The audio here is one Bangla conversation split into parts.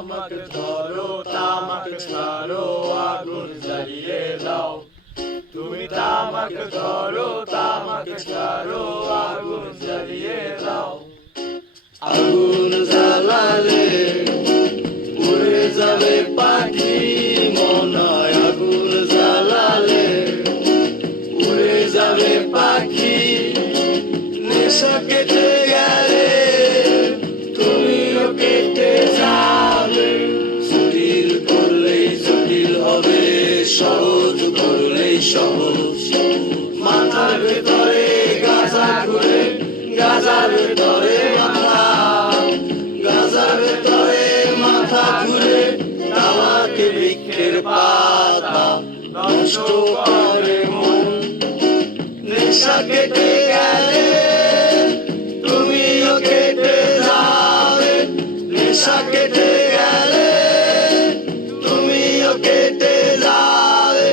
তামাক ধরো তামাক ছাড়ো আগুন জ্বালিয়ে দাও তুমি তামাক ধরো তামাক ছাড়ো আগুন জ্বালিয়ে দাও আগুন জ্বালালে উড়ে যাবে পাখি মনায় আগুন জ্বালালে উড়ে যাবে পাখি নেশা কেটে গেলে তুমিও কেটে যাবে জটিল করলেই জটিল হবে সহজ করলেই সহজ মাথার ভেতরে গাঁজা ঘুরে গাঁজার ভেতরে মাথা গাঁজার ভেতরে মাথা ঘুরে তামাক বৃক্ষের পাতা নষ্ট করে মন নেশা কেটে গেলে তুমিও কেটে যাবে নেশা কেটে গেলে তুমিও কেটে যাবে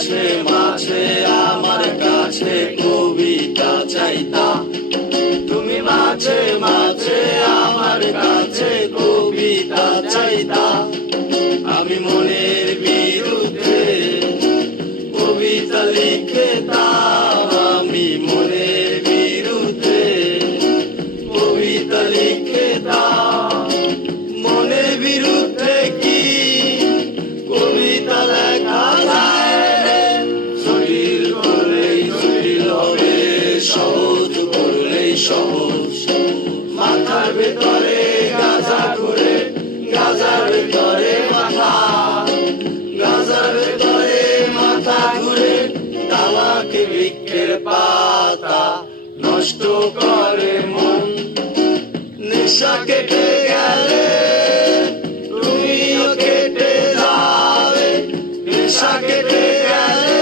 মাঝে মাঝে আমার কাছে কবিতা চাইতা তুমি মাঝে মাঝে আমার কাছে কবিতা চাইতা আমি মনের বিরুদ্ধে কবিতা লিখতাম আমি মনের বিরুদ্ধে কবিতা লিখতাম মনের বিরুদ্ধে কি কবিতা লেখা সহজ করলেই সহজ মাথার ভেতরে গাঁজা ঘুরে গাঁজার ভেতরে মাথা গাঁজার ভেতরে মাথা ঘুরে তামাক বৃক্ষের পাতা নষ্ট করে মন নেশা কেটে গেলে তুমিও কেটে যাবে নেশা কেটে গেলে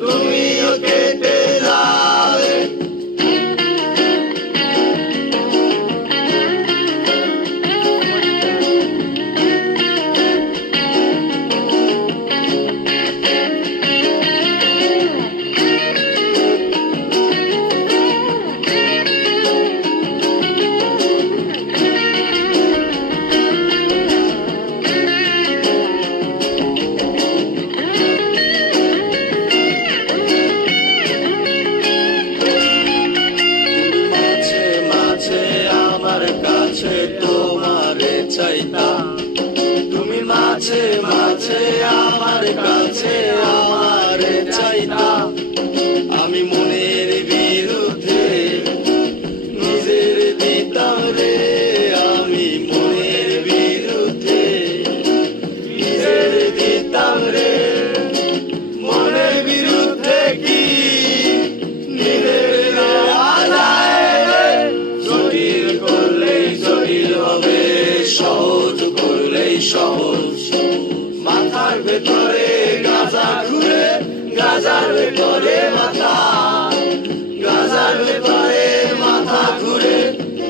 তুমিও কেটে যাবে তোমারে চাইতা তুমি মাঝে মাঝে আমার কাছে আমারে চাইতা আমি মনের বিরুদ্ধে নিজের দিতাম রে আমি মনের বিরুদ্ধে নিজের দিতাম রে মনের বিরুদ্ধে কি নিজের দেওয়া যায় জটিল করলেই জটিল হবে সহজ করলেই সহজ মাথার ভেতরে গাঁজা ঘুরে গাঁজার ভেতরে মাথা গাঁজার ভেতরে মাথা ঘুরে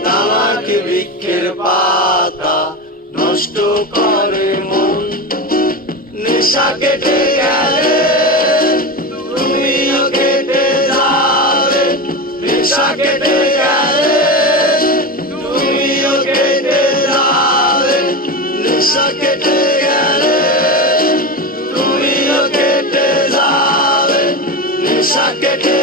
তামাক বৃক্ষের পাতা নষ্ট করে মন নেশা কেটে গেলে তুমিও কেটে যাবে নেশা কেটে গেলে তুমিও কেটে যাবে নেশা কেটে গেলে তুমিও কেটে যাবে নেশা কেটে